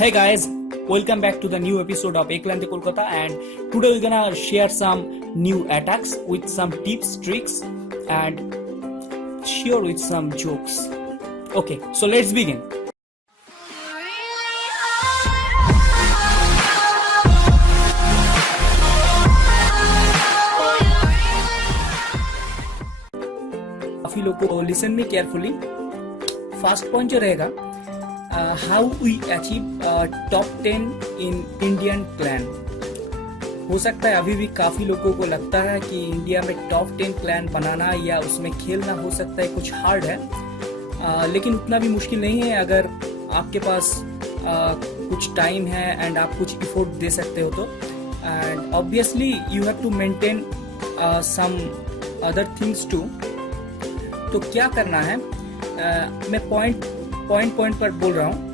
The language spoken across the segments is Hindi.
Hey guys, welcome back to the new episode of Eklante Kolkata, and today we're gonna share some new attacks with some tips, tricks, and share with some jokes. Okay, so let's begin. काफी लोग को लिसन में केयरफुली। फर्स्ट पॉइंट जो रहेगा, how we achieve top 10 in Indian clan. हो सकता है अभी भी काफी लोगों को लगता है कि इंडिया में टॉप 10 क्लैन बनाना या उसमें खेलना हो सकता है कुछ हार्ड है, लेकिन उतना भी मुश्किल नहीं है अगर आपके पास कुछ टाइम है एंड आप कुछ इफोर्ट दे सकते हो तो। And obviously you have to maintain some other things too. तो क्या करना है, मैं पॉइंट पर बोल रहा हूँ।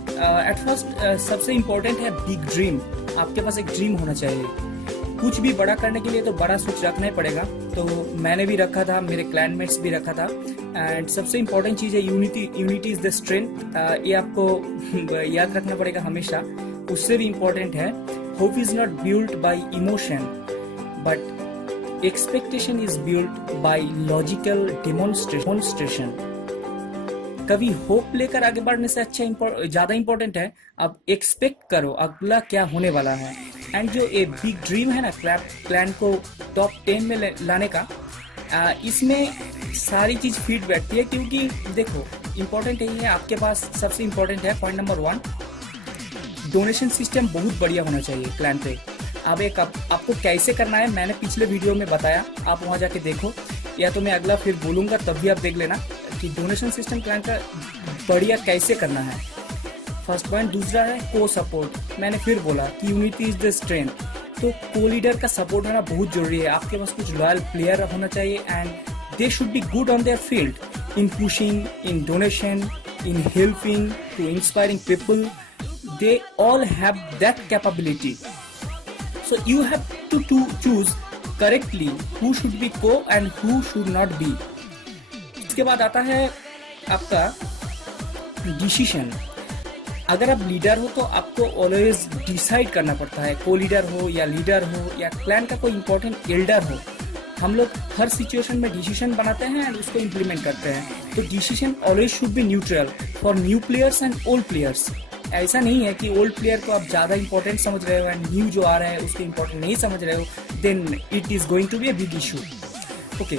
एट फर्स्ट सबसे इम्पोर्टेंट है बिग ड्रीम। आपके पास एक ड्रीम होना चाहिए। कुछ भी बड़ा करने के लिए तो बड़ा सोच रखना ही पड़ेगा। तो मैंने भी रखा था, मेरे क्लाइंटमेट्स भी रखा था। एंड सबसे इम्पोर्टेंट चीज़ है यूनिटी इज द स्ट्रेंथ। ये आपको याद रखना पड़ेगा हमेशा। उससे भी इम्पोर्टेंट है, hope is not built by emotion but expectation is built by logical demonstration. कभी होप लेकर आगे बढ़ने से अच्छा ज्यादा इंपॉर्टेंट है अब एक्सपेक्ट करो अगला क्या होने वाला है। एंड जो एक बिग ड्रीम है ना प्लान को टॉप 10 में लाने का, इसमें सारी चीज फिट बैठती है। क्योंकि देखो इंपॉर्टेंट यही है, आपके पास सबसे इंपॉर्टेंट है पॉइंट नंबर 1, डोनेशन सिस्टम बहुत बढ़िया होना चाहिए प्लान पे। अब आपको कैसे करना है मैंने पिछले वीडियो में बताया, आप वहां जाके देखो, या तो मैं अगला फिर बोलूंगा तब भी आप देख लेना कि डोनेशन सिस्टम प्लान का बढ़िया कैसे करना है। First point. दूसरा है को सपोर्ट। मैंने फिर बोला कि यूनिटी इज द स्ट्रेंथ। तो को लीडर का सपोर्ट होना बहुत जरूरी है। आपके पास कुछ लॉयल प्लेयर होना चाहिए and they should be good on their field in pushing, in donation, in helping, to inspiring people. They all have that capability. So you have to choose correctly who should be को and who should not be. इसके बाद आता है आपका डिसीजन। अगर आप लीडर हो तो आपको ऑलवेज डिसाइड करना पड़ता है, को लीडर हो या लीडर हो या प्लान का कोई इंपॉर्टेंट एल्डर हो। हम लोग हर सिचुएशन में डिसीजन बनाते हैं एंड उसको इम्प्लीमेंट करते हैं। तो decision always should be neutral for new players and old players. ऐसा नहीं है कि ओल्ड प्लेयर को आप ज्यादा इंपॉर्टेंट समझ रहे हो एंड न्यू जो आ रहा है उसको इंपॉर्टेंट नहीं समझ रहे हो, then it is going to be a big issue. Okay,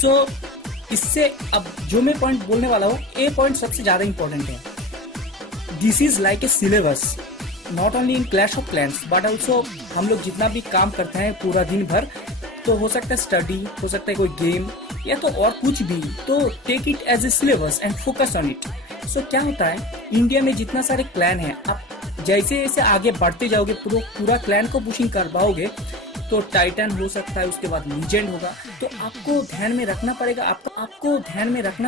so इससे अब जो मैं पॉइंट बोलने वाला हूँ, ये पॉइंट सबसे ज्यादा इंपॉर्टेंट है। This is like a syllabus, not only in clash of clans but also हम लोग जितना भी काम करते हैं पूरा दिन भर, तो हो सकता है स्टडी, हो सकता है कोई गेम या तो और कुछ भी, तो take it as a syllabus and focus on it. So क्या होता है, इंडिया में जितना सारे क्लैन है, आप जैसे जैसे आगे बढ़ते जाओगे पूरा क्लैन को पुशिंग कर पाओगे तो टाइटन हो सकता है, उसके बाद लीजेंड होगा। तो आपको ध्यान में रखना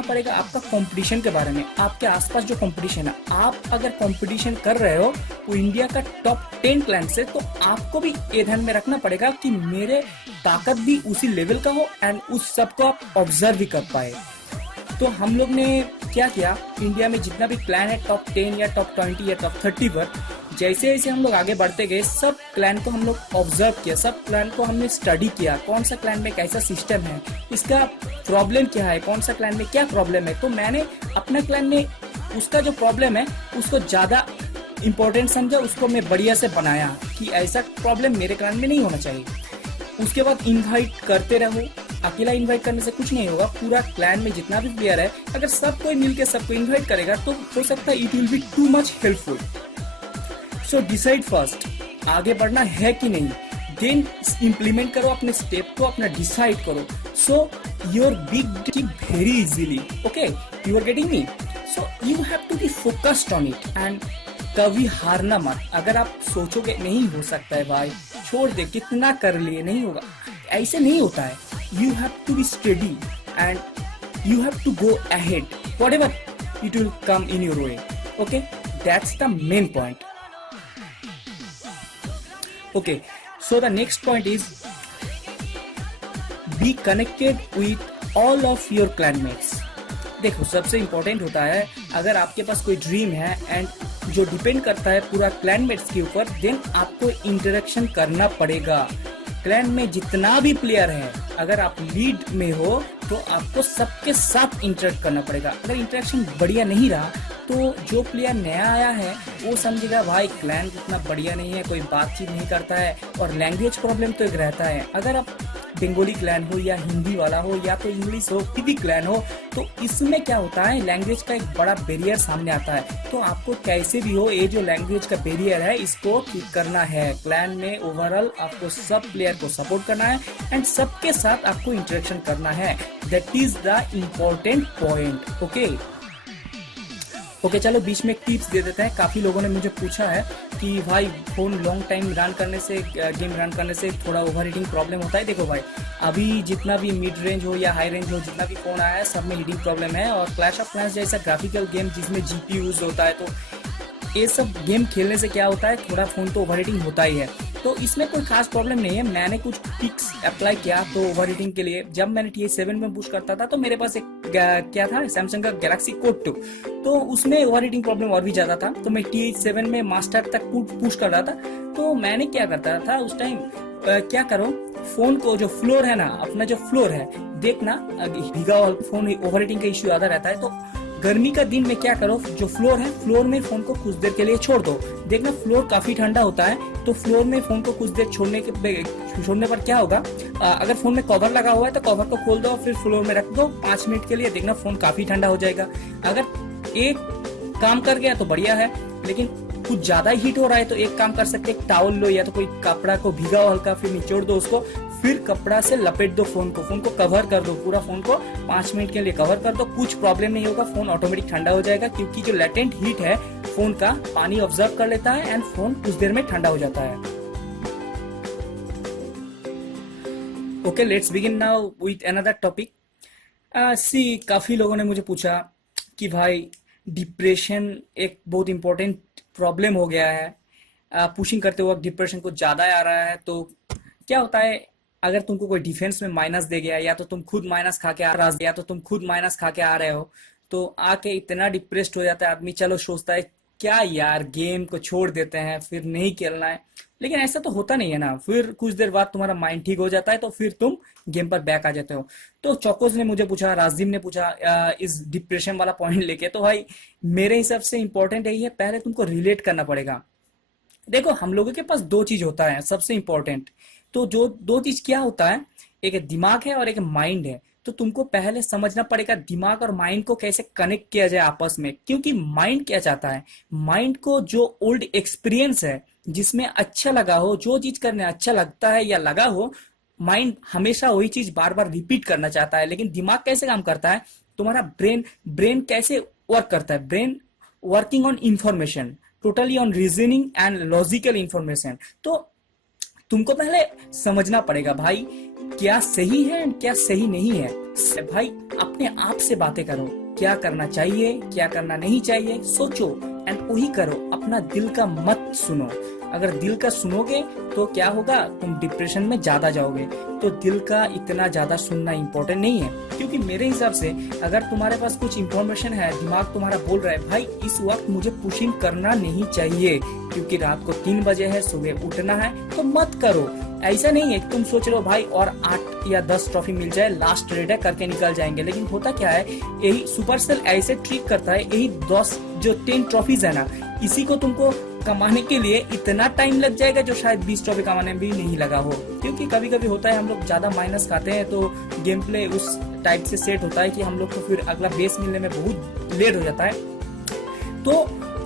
पड़ेगा आपका कंपटीशन के बारे में। आपके आसपास जो कंपटीशन है, आप अगर कंपटीशन कर रहे हो वो इंडिया का टॉप 10 क्लैन से, तो आपको भी ये ध्यान में रखना पड़ेगा कि मेरे ताकत भी उसी लेवल का हो एंड उस सबको आप ऑब्जर्व भी कर पाए। तो हम लोग ने क्या किया, इंडिया में जितना भी क्लैन है टॉप 10 या टॉप 20 या टॉप 30 पर, जैसे जैसे हम लोग आगे बढ़ते गए सब क्लैन को हम लोग ऑब्जर्व किया, सब क्लैन को हमने स्टडी किया। कौन सा क्लैन में कैसा सिस्टम है, इसका प्रॉब्लम क्या है, कौन सा क्लैन में क्या प्रॉब्लम है। तो मैंने अपने क्लैन में उसका जो प्रॉब्लम है उसको ज्यादा इंपॉर्टेंट समझा, उसको मैं बढ़िया से बनाया कि ऐसा प्रॉब्लम मेरे क्लैन में नहीं होना चाहिए। उसके बाद इन्वाइट करते रहो। अकेला इन्वाइट करने से कुछ नहीं होगा, पूरा क्लैन में जितना भी प्लेयर है अगर सब कोई मिलकर सबको इन्वाइट करेगा तो हो सकता है it will be too much helpful. So decide first, आगे बढ़ना है कि नहीं, देन इम्प्लीमेंट करो अपने स्टेप को, अपना डिसाइड करो। So your big very easily. Okay, you are getting me. So you have to be focused on it and कभी हारना मत। अगर आप सोचोगे नहीं हो सकता है भाई, छोड़ दे, कितना कर लिए, नहीं होगा, ऐसे नहीं होता है। You have to be steady and you have to go ahead. Whatever it will come in your way. Okay, that's the main point. Okay, so the next point is be connected with all of your clanmates. देखो सबसे इंपॉर्टेंट होता है, अगर आपके पास कोई ड्रीम है एंड जो डिपेंड करता है पूरा क्लैनमेट्स के ऊपर, देन आपको इंटरेक्शन करना पड़ेगा। क्लैन में जितना भी प्लेयर है, अगर आप लीड में हो तो आपको सबके साथ इंटरेक्ट करना पड़ेगा। अगर इंटरेक्शन बढ़िया नहीं रहा तो जो प्लेयर नया आया है वो समझेगा भाई क्लैन इतना बढ़िया नहीं है, कोई बातचीत नहीं करता है, और लैंग्वेज प्रॉब्लम तो एक रहता है। अगर आप बंगाली क्लैन हो या हिंदी वाला हो या तो इंग्लिश हो, कोई भी क्लैन हो, तो इसमें क्या होता है, लैंग्वेज का एक बड़ा बैरियर सामने आता है। तो आपको कैसे भी हो ये जो लैंग्वेज का बैरियर है इसको ठीक करना है। क्लैन में ओवरऑल आपको सब प्लेयर को सपोर्ट करना है एंड सबके साथ आपको इंटरेक्शन करना है। That is the important point. Okay, चलो बीच में एक टिप्स दे देते हैं। काफ़ी लोगों ने मुझे पूछा है कि भाई फोन लॉन्ग टाइम रन करने से, गेम रन करने से थोड़ा ओवर हीटिंग प्रॉब्लम होता है। देखो भाई, अभी जितना भी मिड रेंज हो या हाई रेंज हो, जितना भी फोन आया है सब में हीटिंग प्रॉब्लम है। और क्लैश ऑफ क्लैंस जैसा ग्राफिकल गेम जिसमें जीपी यूज होता है, तो ये सब गेम खेलने से क्या होता है, थोड़ा फोन तो ओवर हीटिंग होता ही है। तो इसमें कोई खास प्रॉब्लम नहीं है। मैंने कुछ टिक्स अप्लाई किया तो ओवर हीटिंग के लिए, जब मैंने TH7 में पुश करता था तो मेरे पास एक क्या था, सैमसंग का गैलेक्सी कोड 2, तो उसमें ओवर हीटिंग प्रॉब्लम और भी ज्यादा था। तो मैं TH7 में मास्टर तक पुश कर रहा था। तो मैंने क्या करता था उस टाइम, क्या करो, फोन को जो फ्लोर है ना, अपना जो फ्लोर है, देखना भीगा हुआ फोन ओवर हीटिंग का इश्यू ज्यादा रहता है। तो गर्मी का दिन में क्या करो, जो फ्लोर है, फ्लोर में फोन को कुछ देर के लिए छोड़ दो। देखना फ्लोर काफी ठंडा होता है, तो फ्लोर में फोन को कुछ देर छोड़ने पर क्या होगा, अगर फोन में कवर लगा हुआ है तो कवर को खोल दो, फिर फ्लोर में रख दो 5 मिनट के लिए। देखना फोन काफी ठंडा हो जाएगा। अगर एक काम कर गया तो बढ़िया है, लेकिन कुछ ज्यादा हीट हो रहा है तो एक काम कर सकते हैं, टॉवल लो या तो कोई कपड़ा को भीगा हो हल्का, फिर निचोड़ दो उसको, फिर कपड़ा से लपेट दो फोन को कवर कर दो, पूरा फोन को 5 मिनट के लिए कवर कर दो। कुछ प्रॉब्लम नहीं होगा, फोन ऑटोमेटिक ठंडा हो जाएगा, क्योंकि जो लेटेंट हीट है फोन का पानी ऑब्जर्व कर लेता है एंड फोन कुछ देर में ठंडा हो जाता है। Okay, let's begin now with another topic. काफी लोगों ने मुझे पूछा कि भाई डिप्रेशन एक बहुत इंपॉर्टेंट प्रॉब्लम हो गया है, पुशिंग करते वक्त डिप्रेशन कुछ ज्यादा आ रहा है। तो क्या होता है, अगर तुमको कोई डिफेंस में माइनस दे गया, या तो तुम खुद माइनस खा के आ रहे हो, तो आके इतना डिप्रेस्ड हो जाता है आदमी, चलो सोचता है क्या यार गेम को छोड़ देते हैं, फिर नहीं खेलना है। लेकिन ऐसा तो होता नहीं है ना, फिर कुछ देर बाद तुम्हारा माइंड ठीक हो जाता है, तो फिर तुम गेम पर बैक आ जाते हो। तो चौकोस ने मुझे पूछा, राजदीप ने पूछा इस डिप्रेशन वाला पॉइंट लेके, तो भाई मेरे हिसाब से इंपॉर्टेंट यही है, पहले तुमको रिलेट करना पड़ेगा। देखो हम लोगों के पास 2 चीज होता है सबसे इंपॉर्टेंट। तो जो 2 चीज क्या होता है, एक दिमाग है और एक माइंड है। तो तुमको पहले समझना पड़ेगा दिमाग और माइंड को कैसे कनेक्ट किया जाए आपस में, क्योंकि माइंड क्या चाहता है, माइंड को जो ओल्ड एक्सपीरियंस है, जिसमें अच्छा लगा हो, जो चीज करने अच्छा लगता है या लगा हो, माइंड हमेशा वही चीज बार बार रिपीट करना चाहता है। लेकिन दिमाग कैसे काम करता है, तुम्हारा ब्रेन कैसे वर्क करता है, brain working on information, totally on reasoning and logical information. तो तुमको पहले समझना पड़ेगा भाई क्या सही है एंड क्या सही नहीं है। भाई अपने आप से बातें करो, क्या करना चाहिए क्या करना नहीं चाहिए सोचो एंड वही करो, अपना दिल का मत सुनो। अगर दिल का सुनोगे तो क्या होगा, तुम डिप्रेशन में ज्यादा जाओगे। तो दिल का इतना ज्यादा सुनना इंपॉर्टेंट नहीं है, क्योंकि मेरे हिसाब से अगर तुम्हारे पास कुछ इंफॉर्मेशन है, दिमाग तुम्हारा बोल रहा है भाई इस वक्त मुझे पुशिंग करना नहीं चाहिए क्योंकि रात को 3 बजे है, सुबह उठना है, तो मत करो। ऐसा नहीं है तुम सोच रहे हो भाई और 8 या 10 ट्रॉफी मिल जाए, लास्ट रेड है करके निकल जाएंगे। लेकिन होता क्या है, यही सुपरसेल ऐसे ट्रिक करता है, यही 10 ट्रॉफीज है ना, इसी को तुमको कमाने के लिए इतना टाइम लग जाएगा जो शायद 20 ट्रॉफी कमाने में भी नहीं लगा हो। क्योंकि कभी कभी होता है हम लोग ज्यादा माइनस खाते हैं, तो गेम प्ले उस टाइप से सेट होता है कि हम लोग को फिर अगला बेस मिलने में बहुत लेट हो जाता है। तो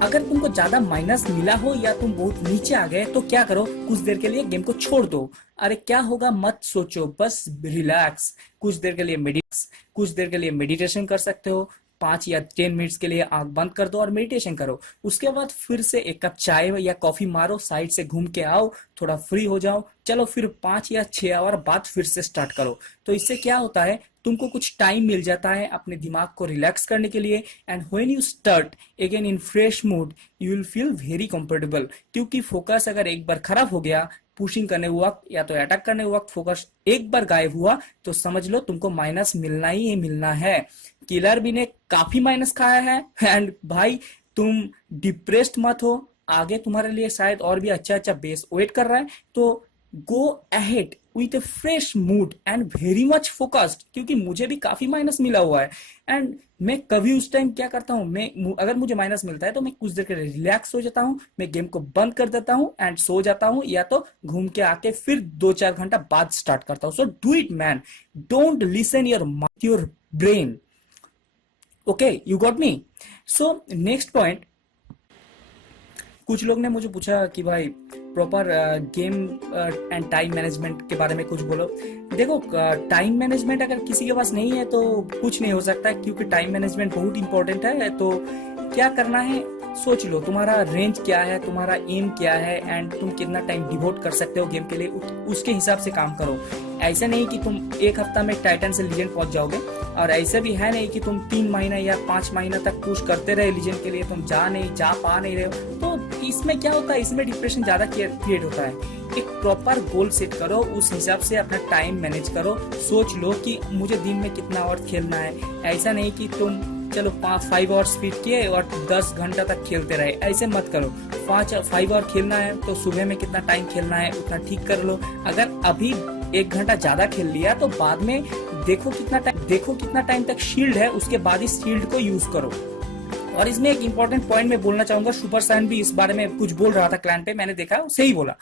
अगर तुमको ज्यादा माइनस मिला हो या तुम बहुत नीचे आ गए, तो क्या करो, कुछ देर के लिए गेम को छोड़ दो। अरे क्या होगा मत सोचो, बस रिलैक्स, कुछ देर के लिए मेडिटेशन कर सकते हो। 5 या 10 मिनट्स के लिए आंख बंद कर दो और मेडिटेशन करो। उसके बाद फिर से एक कप चाय या कॉफी मारो, साइड से घूम के आओ, थोड़ा फ्री हो जाओ, चलो फिर 5 या 6 आवर बाद फिर से स्टार्ट करो। तो इससे क्या होता है, तुमको कुछ टाइम मिल जाता है अपने दिमाग को रिलैक्स करने के लिए। And when you start again in fresh mood, you will feel very comfortable. क्योंकि फोकस अगर एक बार खराब हो गया, पुशिंग करने वक्त या तो अटैक करने वक्त फोकस एक बार गायब हुआ, तो समझ लो तुमको माइनस मिलना ही मिलना है। किलर भी ने काफी माइनस खाया है एंड भाई तुम डिप्रेस्ड मत हो, आगे तुम्हारे लिए शायद और भी अच्छा अच्छा बेस वेट कर रहा है, तो go ahead with a fresh mood and very much focused, क्योंकि मुझे भी काफी माइनस मिला हुआ है। एंड मैं कभी उस टाइम क्या करता हूँ, मैं अगर मुझे माइनस मिलता है तो मैं कुछ देर के लिए रिलैक्स हो जाता हूँ, मैं गेम को बंद कर देता हूँ एंड सो जाता हूँ, या तो घूम के आके फिर 2-4 घंटा बाद स्टार्ट करता हूँ। So do it man, don't listen your brain. Okay, you got me. So next point, कुछ लोग ने मुझे पूछा कि भाई proper game and time management के बारे में कुछ बोलो। देखो, टाइम मैनेजमेंट अगर किसी के पास नहीं है तो कुछ नहीं हो सकता, क्योंकि टाइम मैनेजमेंट बहुत इंपॉर्टेंट है। तो क्या करना है, सोच लो तुम्हारा रेंज क्या है, तुम्हारा एम क्या है, एंड तुम कितना टाइम डिवोट कर सकते हो गेम के लिए, उसके हिसाब से काम करो। ऐसा नहीं कि तुम एक हफ्ता में टाइटन से लीजेंड पहुंच जाओगे, और ऐसा भी है नहीं कि तुम 3 महीना या 5 महीना तक पुश करते रहे लीजेंड के लिए, तुम जा पा नहीं रहे हो। तो इसमें क्या होता है, इसमें डिप्रेशन ज्यादा क्रिएट होता है। एक प्रॉपर गोल सेट करो, उस हिसाब से अपना टाइम मैनेज करो। सोच लो कि मुझे दिन में कितना आवर खेलना है। ऐसा नहीं कि तुम चलो 5 आवर्स स्पीड किए और 10 घंटा तक खेलते रहे, ऐसे मत करो। 5 आवर खेलना है तो सुबह में कितना टाइम खेलना है उतना ठीक कर लो। अगर अभी 1 घंटा ज्यादा खेल लिया तो बाद में देखो कितना टाइम तक शील्ड है, उसके बाद इस शील्ड को यूज करो। और इसमें एक इंपॉर्टेंट पॉइंट मैं बोलना चाहूंगा, सुपर सैन भी इस बारे में कुछ बोल रहा था क्लैन पे, मैंने देखा सही बोला।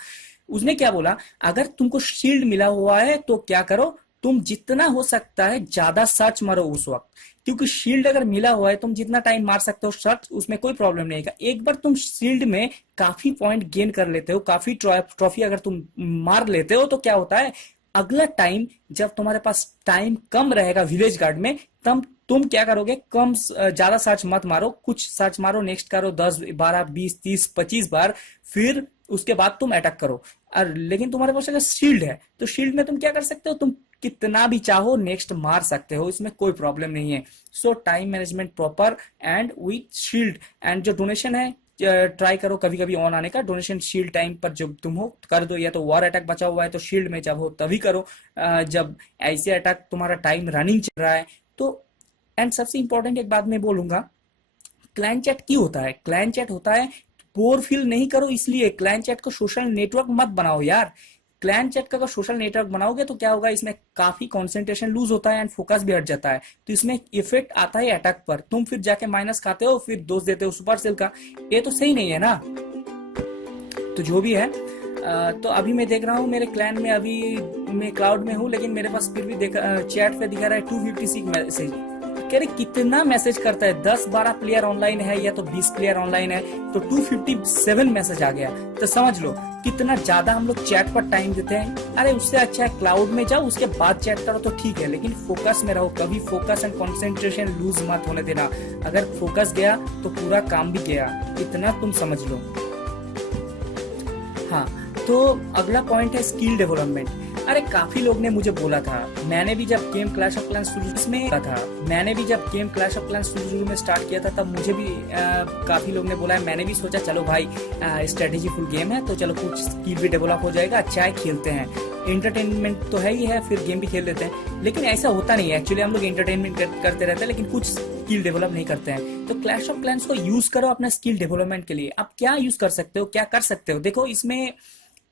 उसने क्या बोला, अगर तुमको शील्ड मिला हुआ है तो क्या करो, तुम जितना हो सकता है ज्यादा सर्च मारो उस वक्त, क्योंकि शील्ड अगर मिला हुआ है तुम जितना टाइम मार सकते हो सर्च, उसमें कोई प्रॉब्लम नहीं है। एक बार तुम शील्ड में काफी पॉइंट गेन कर लेते हो, काफी ट्रॉफी अगर तुम मार लेते हो, तो क्या होता है, अगला टाइम जब तुम्हारे पास टाइम कम रहेगा विलेज गार्ड में, तब तुम क्या करोगे, कम ज्यादा सर्च मत मारो, कुछ सर्च मारो, नेक्स्ट करो 10 12 20 30 25 बार, फिर उसके बाद तुम अटैक करो। और लेकिन तुम्हारे पास अगर शील्ड है तो शील्ड में तुम क्या कर सकते हो, तुम कितना भी चाहो नेक्स्ट मार सकते हो, इसमें कोई प्रॉब्लम नहीं है। सो time management proper and with shield, and जो डोनेशन है ट्राई करो कभी कभी ऑन आने का। डोनेशन शील्ड टाइम पर जब तुम हो कर दो, या तो वॉर अटैक बचा हुआ है तो शील्ड में जब हो तभी करो, जब ऐसे अटैक तुम्हारा टाइम रनिंग चल रहा है तो। एंड सबसे इंपॉर्टेंट एक बात मैं बोलूंगा, क्लैन चैट क्यों होता है, क्लैन चैट होता है बोर फील नहीं करो इसलिए। क्लैन चैट को सोशल नेटवर्क मत बनाओ यार। क्लैन चैट का अगर सोशल नेटवर्क बनाओगे तो क्या होगा, इसमें काफी कंसंट्रेशन लूज होता है एंड फोकस भी हट जाता है, तो इसमें इफेक्ट आता है अटैक पर। तुम फिर जाके माइनस खाते हो, फिर दोष देते हो सुपर सेल का, ये तो सही नहीं है ना। तो जो भी है, तो अभी मैं देख रहा हूँ मेरे क्लैन में, अभी मैं क्लाउड में हूँ, लेकिन मेरे पास फिर भी चैट पे दिखा रहा है 256 मैसेज। कह रहे कितना मैसेज करता है, 10-12 प्लेयर ऑनलाइन है या तो 20 प्लेयर ऑनलाइन है, तो 257 मैसेज आ गया। तो समझ लो कितना ज्यादा हम लोग चैट पर टाइम देते हैं। अरे उससे अच्छा है क्लाउड में जाओ, उसके बाद चैट करो तो ठीक है, लेकिन फोकस में रहो। कभी फोकस एंड कंसंट्रेशन लूज मत होने देना। अगर फोकस गया तो पूरा काम भी गया, इतना तुम समझ लो। हाँ, तो अगला पॉइंट है स्किल डेवलपमेंट। अरे काफी लोग ने मुझे बोला था, मैंने भी जब गेम क्लैश ऑफ क्लैंस शुरू में स्टार्ट किया था, तब मुझे भी काफी लोग ने बोला है। मैंने भी सोचा चलो भाई स्ट्रेटेजी फुल गेम है तो चलो कुछ स्किल भी डेवलप हो जाएगा, अच्छा है खेलते हैं, एंटरटेनमेंट तो है ही है, फिर गेम भी खेल लेते हैं। लेकिन ऐसा होता नहीं है, एक्चुअली हम लोग एंटरटेनमेंट करते रहते हैं लेकिन कुछ स्किल डेवलप नहीं करते हैं। तो क्लैश ऑफ क्लैंस को यूज करो अपना स्किल डेवलपमेंट के लिए। आप क्या यूज कर सकते हो, क्या कर सकते हो, देखो इसमें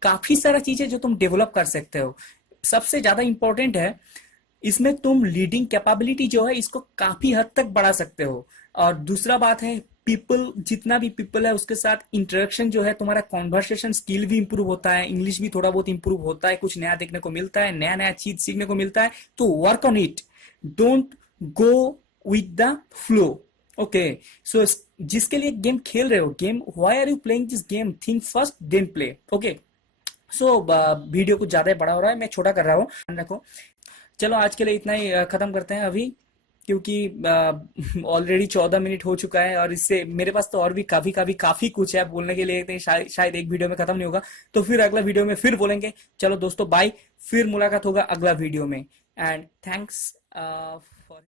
काफी सारा चीजें जो तुम डेवलप कर सकते हो। सबसे ज्यादा इंपॉर्टेंट है इसमें तुम लीडिंग कैपेबिलिटी जो है इसको काफी हद तक बढ़ा सकते हो। और दूसरा बात है पीपल, जितना भी पीपल है उसके साथ इंटरेक्शन जो है, तुम्हारा कॉन्वर्सेशन स्किल भी इंप्रूव होता है, इंग्लिश भी थोड़ा बहुत इंप्रूव होता है, कुछ नया देखने को मिलता है, नया नया चीज सीखने को मिलता है। तो work on it, don't go with the flow. Okay, so जिसके लिए गेम खेल रहे हो, game why are you playing this game, think first then play. Okay, so video कुछ ज्यादा बड़ा हो रहा है, मैं छोटा कर रहा हूँ, ध्यान रखो। चलो आज के लिए इतना ही खत्म करते हैं अभी, क्योंकि ऑलरेडी 14 मिनट हो चुका है, और इससे मेरे पास तो और भी काफी कुछ है बोलने के लिए, शायद एक वीडियो में खत्म नहीं होगा, तो फिर अगला वीडियो में फिर बोलेंगे। चलो दोस्तों बाय, फिर मुलाकात होगा अगला वीडियो में, एंड थैंक्स फॉर